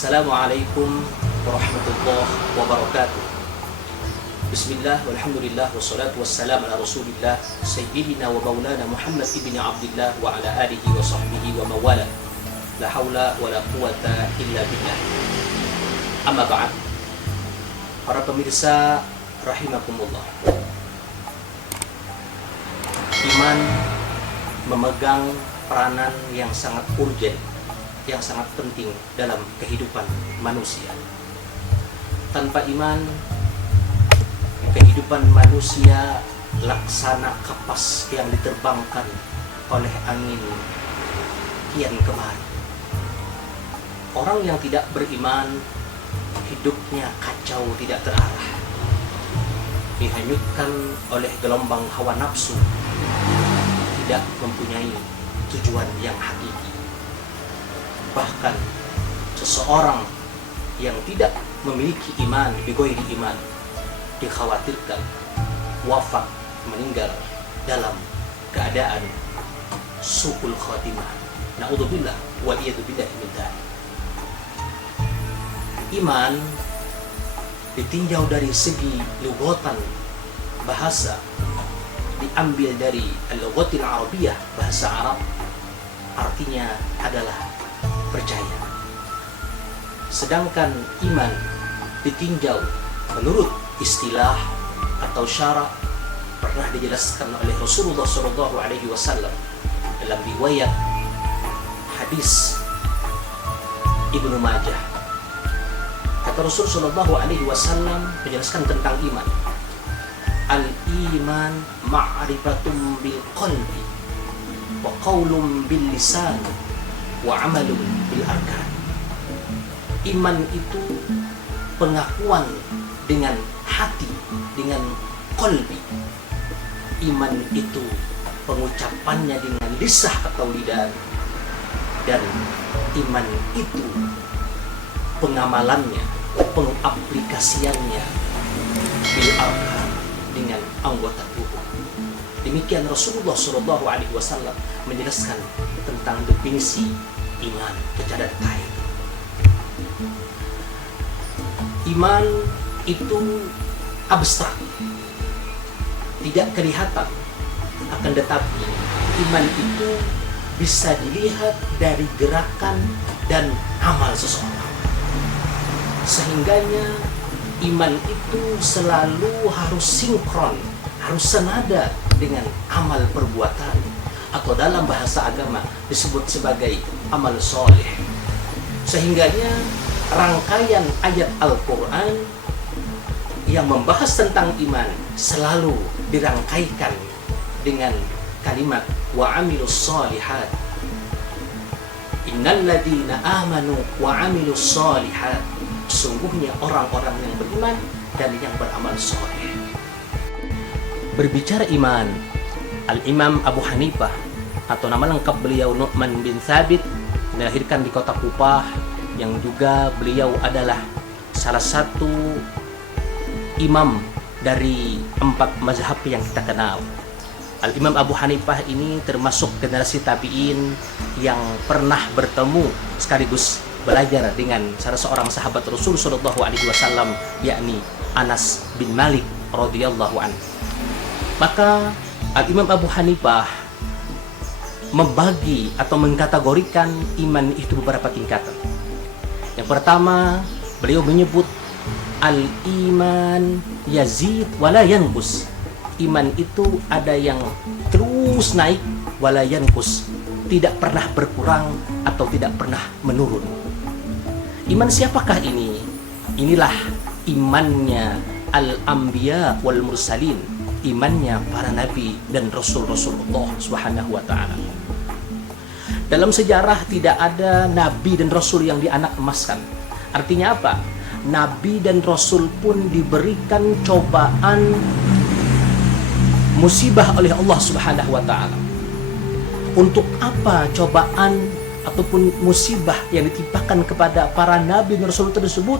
Assalamualaikum warahmatullahi wabarakatuh. Bismillah, walhamdulillah, wassalatu wassalamu ala rasulillah Sayyidina wa maulana Muhammad ibn Abdillah wa ala alihi wa sahbihi wa mawala. La hawla wa la quwata illa billah. Amma ba'd. Para pemirsa rahimakumullah, iman memegang peranan yang sangat urgen, yang sangat penting dalam kehidupan manusia. Tanpa iman, kehidupan manusia laksana kapas yang diterbangkan oleh angin kian kemari. Orang yang tidak beriman, hidupnya kacau, tidak terarah, dihanyutkan oleh gelombang hawa nafsu, tidak mempunyai tujuan yang hakiki. Bahkan seseorang yang tidak memiliki iman, bighairi iman, dikhawatirkan wafat, meninggal dalam keadaan su'ul khatimah. Na'udzubillah wal iyadu billahi min dzalik. Iman ditinjau dari segi lugatan bahasa, diambil dari al-lughatil arabiyah, bahasa Arab, artinya adalah percaya. Sedangkan iman ditinjau menurut istilah atau syarak, pernah dijelaskan oleh Rasulullah SAW dalam riwayat hadis Ibnu Majah. Kata Rasulullah SAW menjelaskan tentang iman, al-iman ma'rifatun bil qalbi wa qaulun bil lisan wa amalun bil arkan. Iman itu pengakuan dengan hati, dengan qalbi. Iman itu pengucapannya dengan lisan atau lidah, dan iman itu pengamalannya, pengaplikasiannya bil arkan, dengan anggota tubuh. Demikian Rasulullah SAW menjelaskan tentang definisi iman secara detail. Iman itu abstrak, tidak kelihatan, akan tetapi iman itu bisa dilihat dari gerakan dan amal seseorang. Sehingganya iman itu selalu harus sinkron, harus senada dengan amal perbuatan, atau dalam bahasa agama disebut sebagai amal soleh. Sehingganya rangkaian ayat Al-Quran yang membahas tentang iman selalu dirangkaikan dengan kalimat wa amilus solihat. Innal ladina amanu wa amilus solihat. Sungguhnya orang-orang yang beriman dan yang beramal soleh. Berbicara iman, Al-Imam Abu Hanifah, atau nama lengkap beliau Nu'man bin Thabit, dilahirkan di kota Kufah, yang juga beliau adalah salah satu imam dari 4 mazhab yang kita kenal. Al-Imam Abu Hanifah ini termasuk generasi tabi'in yang pernah bertemu sekaligus belajar dengan salah seorang sahabat Rasul sallallahu alaihi wasallam, yakni Anas bin Malik radhiyallahu anhu. Maka Al-Imam Abu Hanifah membagi atau mengkategorikan iman itu beberapa tingkatan. Yang pertama, beliau menyebut al-iman yazid wala yanqus. Iman itu ada yang terus naik, wala yanqus, tidak pernah berkurang atau tidak pernah menurun. Iman siapakah ini? Inilah imannya al-anbiya wal mursalin, imannya para nabi dan rasul-rasulullah subhanahu wa ta'ala. Dalam sejarah tidak ada nabi dan rasul yang dianak emaskan. Artinya apa? Nabi dan rasul pun diberikan cobaan, musibah oleh Allah subhanahu wa ta'ala. Untuk apa cobaan ataupun musibah yang ditimpakan kepada para nabi dan rasul tersebut?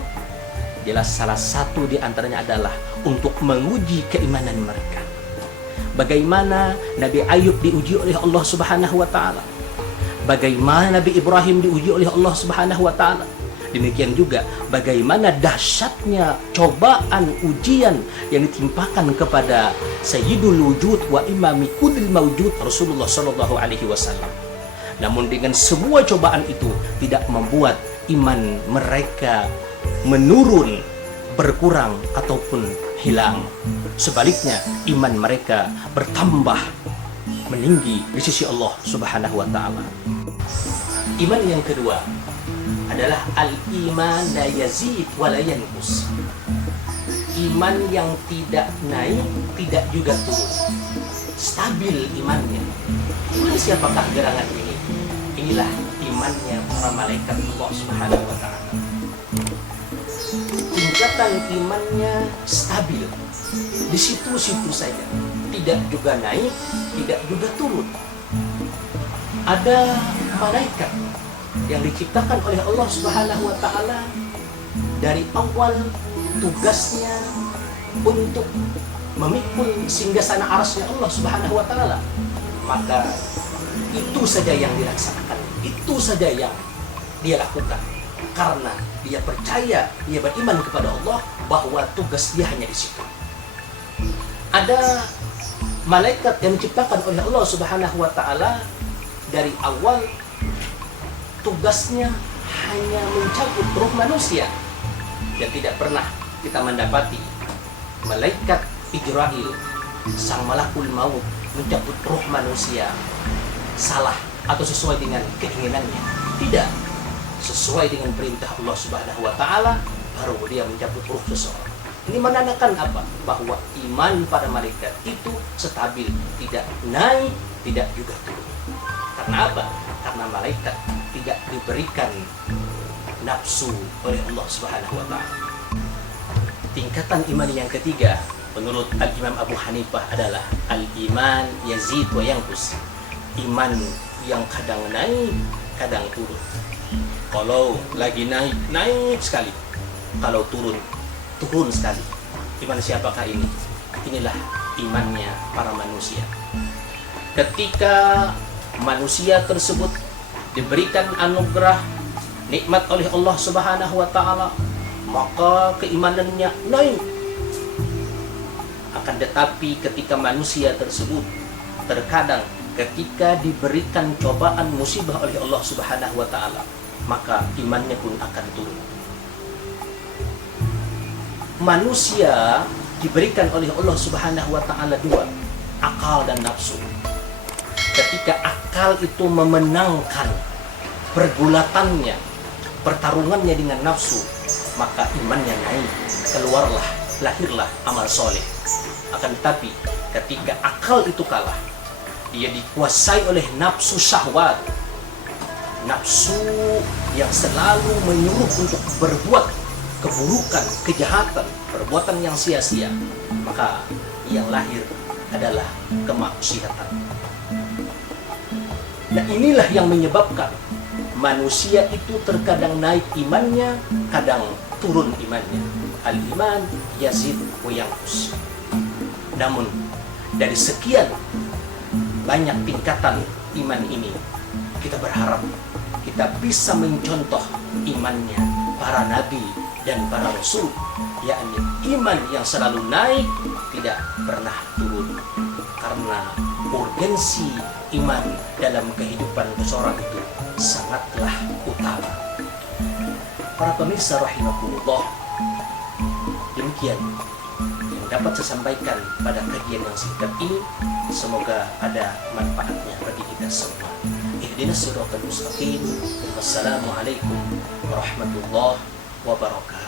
Jelas salah satu di antaranya adalah untuk menguji keimanan mereka. Bagaimana Nabi Ayub diuji oleh Allah subhanahu wa ta'ala, bagaimana Nabi Ibrahim diuji oleh Allah subhanahu wa ta'ala, Demikian juga bagaimana dahsyatnya cobaan ujian yang ditimpakan kepada Sayyidul Wujud wa Imami Kullil Mawjud Rasulullah Shallallahu Alaihi Wasallam. Namun dengan semua cobaan itu tidak membuat iman mereka menurun, berkurang ataupun hilang. Sebaliknya iman mereka bertambah, meninggi di sisi Allah Subhanahu wa taala. Iman yang kedua adalah al-iman la yazid wa la yanqus. Iman yang tidak naik, tidak juga turun. Stabil imannya. Iman siapakah gerangan ini? Inilah imannya para malaikat Allah Subhanahu wa taala. Tingkatan imannya stabil. Di situ-situ saja. Tidak juga naik, tidak juga turun. Ada malaikat yang diciptakan oleh Allah Subhanahu wa taala dari awal tugasnya untuk memikul singgasana arasnya Allah Subhanahu wa taala. Maka itu saja yang dilaksanakan, itu saja yang dia lakukan karena dia percaya, dia beriman kepada Allah bahwa tugas dia hanya di situ. Ada malaikat yang diciptakan oleh Allah Subhanahu wa taala dari awal tugasnya hanya mencabut roh manusia, dan tidak pernah kita mendapati malaikat Ijrail, sang malakul maut, mencabut roh manusia salah atau sesuai dengan keinginannya. Tidak, sesuai dengan perintah Allah Subhanahu wa taala baru dia mencabut roh seseorang. Ini menandakan apa? Bahwa iman para malaikat itu stabil, tidak naik, tidak juga turun. Karena apa? Karena malaikat tidak diberikan nafsu oleh Allah Subhanahu wa taala. Tingkatan iman yang ketiga menurut Al-Imam Abu Hanifah adalah al-iman yazid wa yanqus. Iman yang kadang naik, kadang turun. Kalau lagi naik, naik sekali. Kalau turun, turun sekali. Iman siapakah ini? Inilah imannya para manusia. Ketika manusia tersebut diberikan anugerah nikmat oleh Allah Subhanahu wa taala, maka keimanannya naik. Akan tetapi ketika manusia tersebut terkadang ketika diberikan cobaan musibah oleh Allah Subhanahu wa taala, maka imannya pun akan turun. Manusia diberikan oleh Allah Subhanahu wa taala dua, akal dan nafsu. Ketika akal itu memenangkan pergulatannya, pertarungannya dengan nafsu, maka imannya naik, keluarlah, lahirlah amal soleh. Akan tetapi ketika akal itu kalah, dia dikuasai oleh nafsu syahwat, nafsu yang selalu menyuruh untuk berbuat keburukan, kejahatan, perbuatan yang sia-sia, maka yang lahir adalah kemaksiatan. Nah, inilah yang menyebabkan manusia itu terkadang naik imannya, kadang turun imannya. Al-iman yazid wa yanqus. Namun dari sekian banyak tingkatan iman ini, kita berharap kita bisa mencontoh imannya para nabi dan para rasul, yakni iman yang selalu naik, tidak pernah turun. Karena urgensi iman dalam kehidupan seseorang itu sangatlah utama. Para pemirsa rahimakumullah, demikian yang dapat saya sampaikan pada kajian yang singkat ini. Semoga ada manfaatnya bagi kita semua. Ihdinas siratal mustaqim. Wassalamualaikum warahmatullahi wabarakatuh.